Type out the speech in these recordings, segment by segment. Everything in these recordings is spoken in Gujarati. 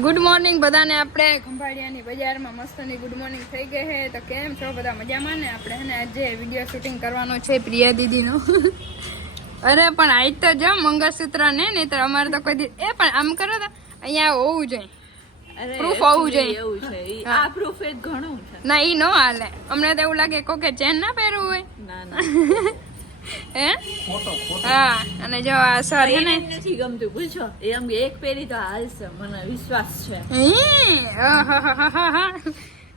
ગુડ મોર્નિંગ બધાને આપણે ખંભાળિયાની બજારમાં મસ્તની ગુડ મોર્નિંગ થઈ ગઈ છે તો કેમ છો બધા મજામાં ને આપણે હે ને આજે વિડીયો શૂટિંગ કરવાનો છે પ્રિયા દીદીનો અરે પણ આજ તો જો મંગળસૂત્ર ને નહીં તો અમારે તો કોઈ એ પણ આમ કરો તો અહીંયા હોવું જોઈએ પ્રૂફ હોવું જોઈએ એવું છે આ પ્રૂફ એક ઘણું છે ના ઈ નો હાલે અમને તો એવું લાગે કોકે ચેન ના પહેરવું હોય ના ના હે હા અને જો આ સર હે ને નથી ગમતું પૂછો એ આમ એક પેરી તો હાલશે મને વિશ્વાસ છે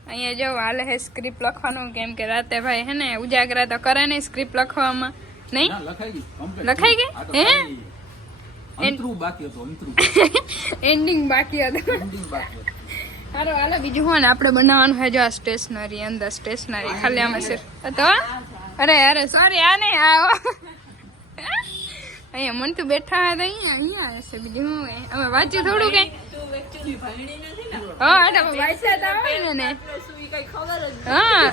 અહીંયા જો હાલે હે સ્ક્રિપ્ટ લખવાનું કેમ કે રાતે ભાઈ હે ને ઉજાગરા તો કરે નહીં સ્ક્રિપ્ટ લખવામાં નહીં લખાઈ ગઈ હે એન્ડિંગ બાકી હતું હાલો હાલો બીજું હોય ને આપણે બનાવવાનું છે જો આ સ્ટેશનરી અંદર સ્ટેશનરી ખાલી આમાં છે તો અરે અરે સોરી આ નહીં આવો અહીંયા મન તો બેઠા હતા અહીંયા હશે બીજું શું અમે વાંચ્યું થોડું કઈ હા વાંચ્યા તો આવે ને હા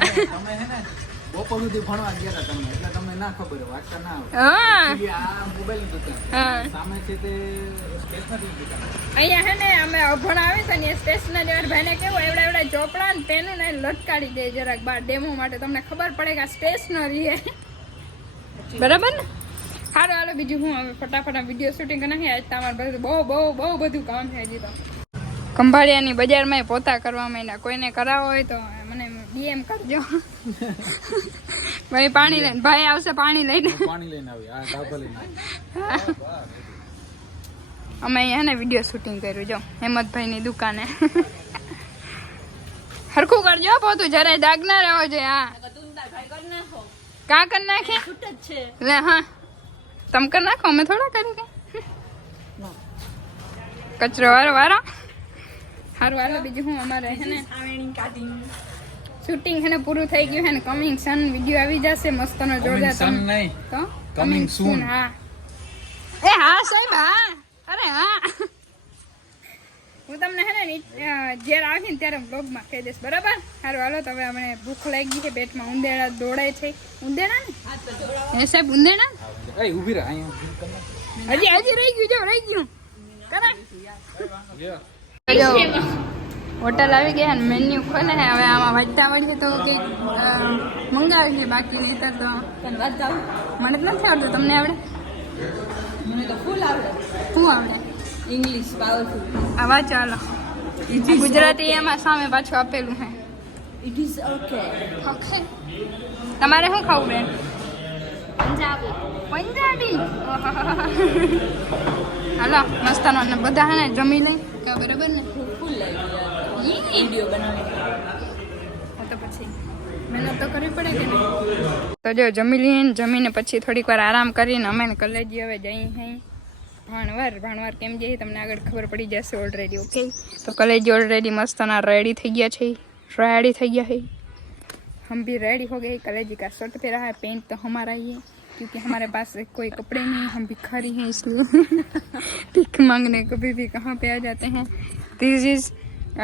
બપોર સુધી ભણવા ગયા હતા તમે એટલે તમને ના ખબર વાંચતા ના આવે આ મોબાઈલ ની દુકાન સામે છે તે સ્ટેશનરી દુકાન અહીંયા હે ને અમે અભણ આવે છે ને સ્ટેશનરી વાળા ભાઈને કેવું એવડા એવડા ચોપડા ને પેનું ને લટકાડી દે જરાક બાર ડેમો માટે તમને ખબર પડે કે આ સ્ટેશનરી હે બરાબર ને સારું હાલો બીજું હું હવે ફટાફટ વિડીયો શૂટિંગ નાખી આજ તમારે બધું બહુ બધું કામ છે હજી તો ખંભાળિયાની બજારમાં પોતા કરવા માંડ્યા કોઈને કરાવો હોય તો મને ડીએમ કરજો ભાઈ પાણી લઈને ભાઈ આવશે પાણી લઈને અમે અહીંયા ને વિડીયો શૂટિંગ કર્યું જો હેમંતભાઈની દુકાને હરખું કરજો પોતું જરાય દાગ ના રહેવો જોઈએ હા કા કરી નાખે લે હા તમ કરી નાખો અમે થોડા કરી કે કચરો વારો વારો સારું હાલો બીજું હું અમારે હે ને શૂટિંગ હે ને પૂરું થઈ ગયું હે ને કમિંગ સન વિડીયો આવી જશે મસ્તનો જોરદાર તો કમિંગ સૂન હા એ હા સાહેબ હા અરે હા હું તમને હે ને જ્યારે આવીને ત્યારે બ્લોગમાં કહી દઈશ બરાબર સારું હાલો તો હવે અમને ભૂખ લાગી છે પેટમાં ઉંદેડા દોડાય છે ઉંદેડા ને એ સાહેબ ઉંદેડા ઉભી રહે હજી રહી ગયું કરા હોટલ આવી ગયા ને મેન્યુ ખોલે હવે આમાં વાંચતા આવડશે તો કંઈક મંગાવી છે બાકી નહીં તો મને જ નથી આવડતું તમને આવડે મને તો ફૂલ આવડે શું આવડે ઇંગ્લિશ પાવરફુલ આ વાંચો હાલો ગુજરાતી એમાં સામે પાછું આપેલું છે ઇટ ઇઝ ઓકે ઓકે તમારે શું ખાવું બેન પંજાબી હાલો મસ્તાનો ને બધા હે ને જમી લઈ કે બરાબર ને ફૂલ લાગી વિડીયો બનાવી તો પછી મહેનત તો કરવી પડે કે નહીં તો જો જમી લઈને જમીને પછી થોડીક વાર આરામ કરીને અમે કલેજી હવે જઈ હઈ ભાણવાર કેમ જઈએ તમને આગળ ખબર પડી જશે ઓલરેડી ઓકે તો કલેજી ઓલરેડી મસ્તના રેડી થઈ ગયા છે हम भी रेडी हो गए कलेजी का शर्ट पे रहा है पेंट तो हमारा ही है क्योंकि हमारे पास कोई कपड़े नहीं हम भिखारी हैं इसलिए भीख मांगने कभी भी कहाँ पे आ जाते हैं दिस इज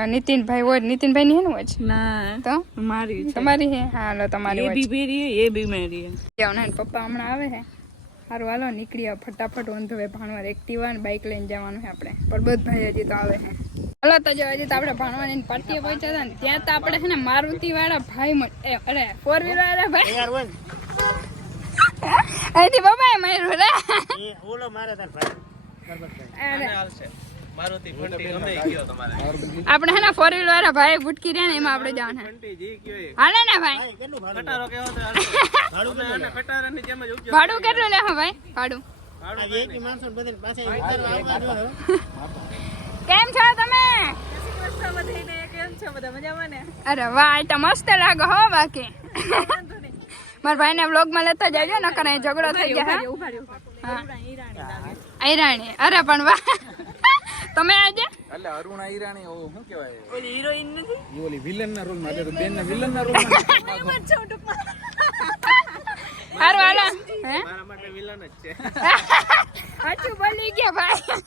नितिन भाई वो नितिन भाई नहीं है ना वो ના तो મારી તમારી है हाँ लो તમારી ये भी मेरी है ये भी मेरी है જાવ ને પપ્પા હમણાં આવે છે સારું હાલો નીકળી ફટાફટ ઓન ધ વે ભાણવાર એક્ટિવા ને બાઇક લઈને જવાનું છે આપણે પરબતભાઈ હજી તો આવે છે હાલો તો જો હજી તો આપણે ભાણવાની પાર્ટીએ પહોંચ્યા હતા ને ત્યાં તો આપણે છે ને મારુતિ વાળા ભાઈ અરે ફોર વ્હીલર વાળા ભાઈ અહીંથી પપ્પા એ માર્યું રે ઓલો મારે તાર ભાઈ આપણે હે ને ફોર વ્હીલર વાળા ભાઈ ભૂટકી રહ્યા ને એમાં આપણે જવાનું હાલે ને ભાઈ ભાડું કેટલું લે ભાઈ ભાડું કેમ છો તમે અરે વાહ એ તો મસ્ત લાગે હો બાકી મારા ભાઈ ને બ્લોગ માં લેતા જાજો ન કરે ઝઘડો થઈ ગયા ઈરાણી અરે પણ વાહ તમે આજે એટલે અરુણા ઈરાણી ઓ શું કહેવાય ઓલી હિરોઈન નથી ઓલી વિલન ના રોલ માં તો બેન ના વિલન ના રોલ માં હારું હાલો હે મારા માટે વિલન જ છે સાચું બોલી ગયા ભાઈ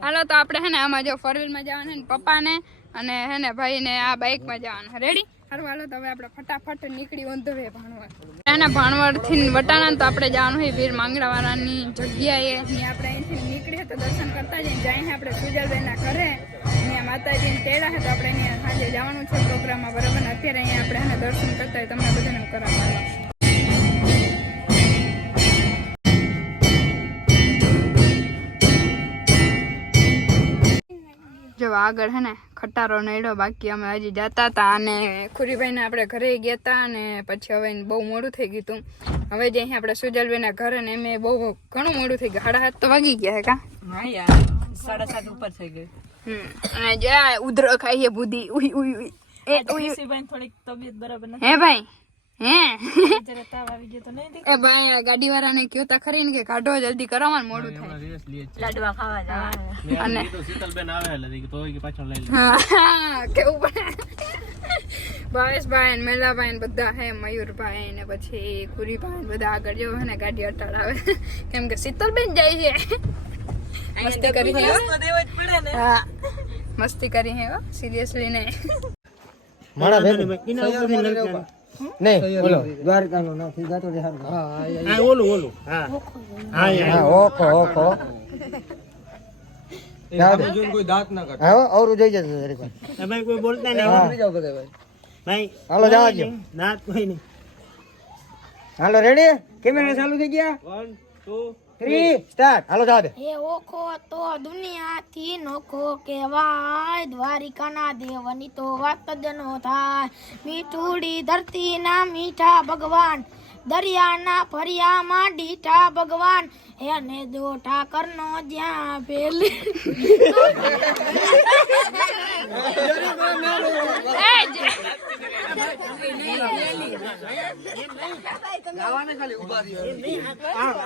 હાલો તો આપણે હે ને આમાં જો ફોર વ્હીલ માં જવાનું હે ને પપ્પા ને અને હે ને ભાઈ ને આ બાઇક માં જવાનું રેડી સારું હાલો તો હવે આપણે ફટાફટ નીકળી ઓન ધ વે ભાણવડ. એના ભાણવડથી વટાણા તો આપણે જવાનું હોય વીર માંગરાવાળાની જગ્યાએ. અહીંયા આપણે અહીંથી નીકળીએ તો દર્શન કરતા જઈએ. જાય આપણે સુજલબેનના ઘરે અહીંયા માતાજીને તેડા છે તો આપણે અહીંયા સાંજે જવાનું છે પ્રોગ્રામમાં, બરાબર ને. અત્યારે અહીંયા આપણે એને દર્શન કરતા હોય તમને બધાને કરાવવાનું. જો આગળ હે ને ખટારો નડ્યો, બાકી અમે હજી જતા હતા અને ખુરીભાઈને આપણે ઘરે ગયા હતા અને પછી હવે બહુ મોડું થઈ ગયું હતું. હવે જે અહીં આપણે સુજલબેનના ઘરે ને એમ બહુ ઘણું મોડું થઈ ગયું. 7:30 તો વાગી ગયા હે કા? હા યાર 7:30 ઉપર થઈ ગયું. અને જ્યાં ઉધરો ખાઈએ બુધી ઉઈ ઉઈ ઉઈ એ ઉઈ થોડીક તબિયત બરાબર નથી. હે ભાઈ હે જરા તાવ આવી ગયો તો નહીં એ ભાઈ ગાડી વાળાને કયો તા ખરી ને કે કાઢો જલ્દી કરાવવાનું મોડું થાય. લાડવા ખાવા જવા અને શીતલબેન આવે એટલે તો કે પાછળ લઈ લે. હા કેવું પડે. ભાવેશભાઈ ને મેલાભાઈ ને બધા હે, મયુરભાઈ ને પછી કુરીભાઈ ને બધા આગળ જેવો હે ને ગાડી અટાડાવે કેમ કે શીતલબેન જાય છે. મસ્તી કરી છે હા, મસ્તી કરી હે સિરિયસલી નહીં. મારા નહીં ઓલો દ્વારકાનો નામ ગાતો રે હારું. હા ઓલું હા હા ઓખો ઓખો કોઈ દાંત ના કાઢે. હા ઓરું જઈ જશે દરેક ભાઈ કોઈ બોલતા નહીં. હા જાવ બધા ભાઈ હાલો જાવજો દાંત કોઈ નહીં. હાલો રેડી કેમેરા ચાલુ થઈ ગયા 1 2 3 સ્ટાર્ટ. હાલો જાવ દે. એ ઓખો તો દુનિયાથી નોખો કહેવાય, દ્વારિકાના દેવની તો વાત જ ન થાય. મીઠુડી ધરતીના મીઠા ભગવાન, દરિયાના ફરિયામાં ડીઠા ભગવાન, એને જો ઠાકરનો જ્યાં પેલી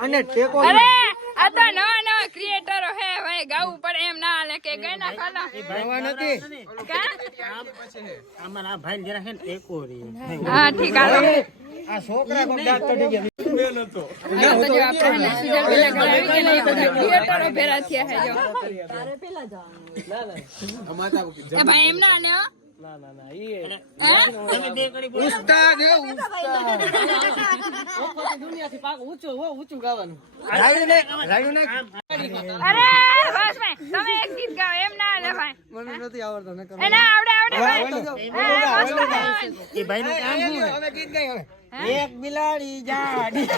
અને ટેકો અરે આ તો નવા ક્રિએટરો હે ભાઈ, ગાવું પડે એમ ના હાલે કે ગઈ ના ખાલા ભગવાન નથી. અમારા ભાઈ જરા છે ને ટેકો રે. હા ઠીક હાલો. આ છોકરા કોઈ દાંત કાઢી ગયા. હાલો તો જો આપણે હે ને સુજલબેનના ઘરે આવી ગયા ને એ બધા ક્રિએટરો ભેરા થયા હે જો. તારે પેલા જવાનું. એ ભાઈ એમ ના હાલે હો. ઉસ્તાદ હે દુનિયાથી પાક ઊંચું ગાવાનું. રાયુ ને અરે બસ ભાઈ તમે એક ગીત ગાઓ એમ ના હાલે ભાઈ. મને નથી આવડતો ને એ ના આવડે ભાઈ. એ ભાઈ નું કામ શું હવે ગીત ગાય હવે. એક બિલાડી જાડી.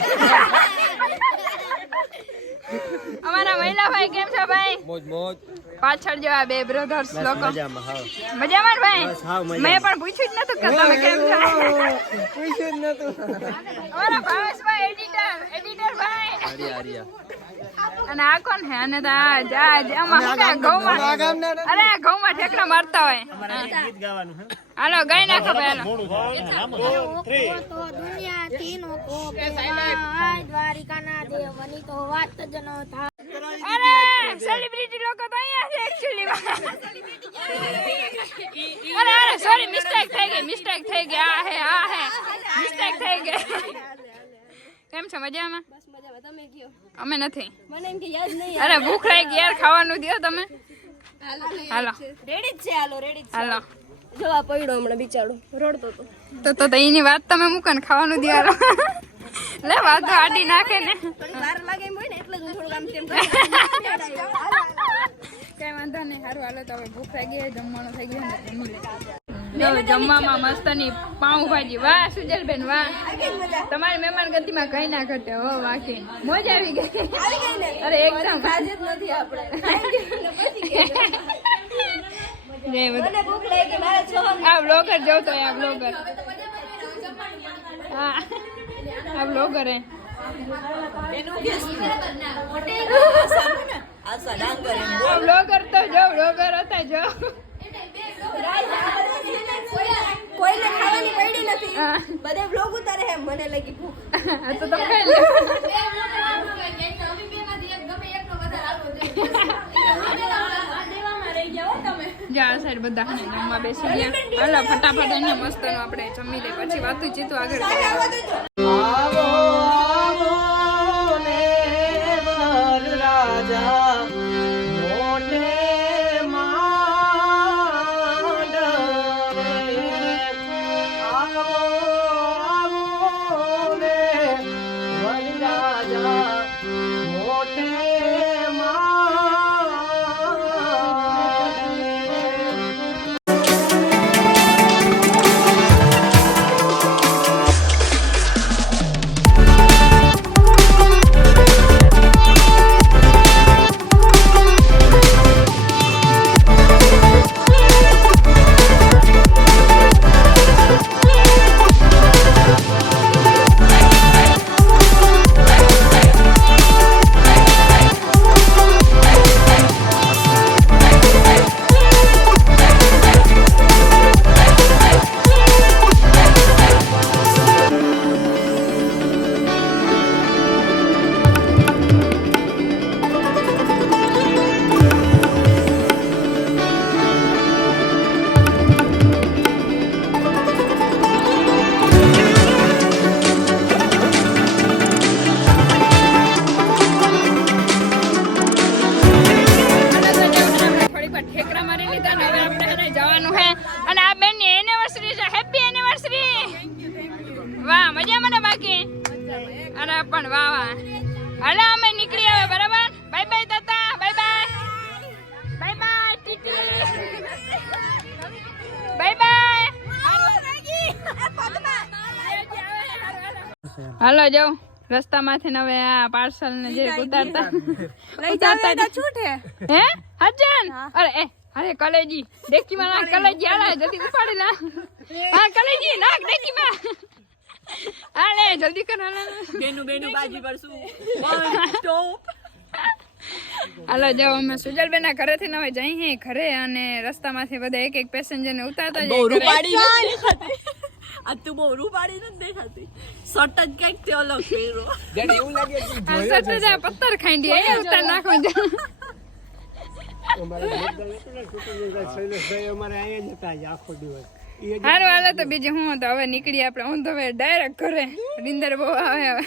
અમારા મહિલા ભાઈ કેમ છે ભાઈ? મોજ મોજ. પાછળ જો આ બે બ્રધર્સ લોકો મજામાં હા. મજામાં ને ભાઈ? હાવ મજામાં. મેં પણ પૂછ્યું જ નતું કે તમે કેમ છો. પૂછ્યું જ નતું. અમારા ભાવેશભાઈ એડિટર ભાઈ. અને આ કોણ હે? અને આમાં શું કે ઘઉંમાં અરે ઘઉંમાં ઠેકડા મારતા હોય. ગીત ગાવાનું હે. હાલો ગાઈ નાખો ભાઈ. ઓખો તો દુનિયાથી નોખો કહેવાય, દ્વારિકાના દેવની તો વાત જ ન થાય. અરે સેલિબ્રિટી લોકો તો અહીંયા છે એક્ચ્યુઅલી. અરે સોરી મિસ્ટેક થઈ ગઈ આ હે મિસ્ટેક થઈ ગઈ. કેમ છો મજામાં? બસ મજામાં. તમે કયો? અમે નથી. મને એમ કે યાદ નહીં. અરે ભૂખ લાગી યાર, ખાવાનું દ્યો તમે. હાલો રેડી જ છે. હાલો રેડી જ છે. હાલો જવા પડ્યો હમણાં બિચારો રડતો હતો. તો એની વાત તમે મૂકો ને ખાવાનું દ્યો. લે વાત તો આડી નાખે ને. થોડી વાર લાગે એમ હોય ને એટલે જ હું થોડું આમ તેમ કઈ વાંધો નહીં. સારું હાલો તો હવે ભૂખ લાગી હોય, જમવાનું થઈ ગયું ને જમવામાં મસ્તની પાઉંભાજી. વાહ સુજલબેન વાહ, તમારી મહેમાન ગતિમાં કઈ ના ઘટે હો. વાકી મોજ આવી ગઈ. અરે એકદમ આજે જ નથી આપણે. મને ભૂખ લાગી મારે આ બ્લોગર જોતો આ બ્લોગર. હા આ બ્લોગર હે. આ બ્લોગર તો જો બ્લોગર હતા જો. કોઈને ખાવાની પડી નથી. હા. બધે વ્લોગ ઉતારે હે. મને લાગી ભૂખ. તો તમે ખાઈ લો. જા સાઈડ બધા હે ને જમવા બેસી ગયા. હાલો ફટાફટ એને મસ્ત આપણે જમી લે પછી વાતું ચીતું આગળ કરીએ. આવો આવો ને વર રાજા મોટે માંડવે એનિવર્સરી છે. Happy anniversary. વાહ મજામાં ને બાકી? અરે પણ વાહ વાહ. હાલો અમે નીકળી આવે બરાબર. બાય બાય તાતા. Bye bye. બાય બાય ટીટી. Bye bye. હાલો જાઓ રસ્તામાંથી હવે આ પાર્સલ ને જે ઉતારતા છૂટે હે હજન. અરે એ અરે કલેજી ડેકી માં નાખ. કલેજી આલા જલ્દી ઉપાડી લા. હા કલેજી નાખ ડેકી માં. આલે જલ્દી કર. બેનું બાજી પરશું સ્ટોપ. હાલો જાઓ અમે સુજલબેન ના ઘરેથી હવે જઈએ ઘરે અને રસ્તામાંથી બધા એક એક પેસેન્જર ને ઉતારતા જઈએ. આ તું બહુ રૂપાડી નથી દેખાતી. શર્ટ જ કઈક તે અલગ પહેરો. જેને એવું લાગે કે આ સટ જ આ પથ્થર ખાંડી એ ઉતાર નાખો. હારું હાલો તો બીજું હું તો હવે નીકળી આપણે. હું તો હવે ડાયરેક્ટ ઘરે. નિંદર બહુ આવે હવે.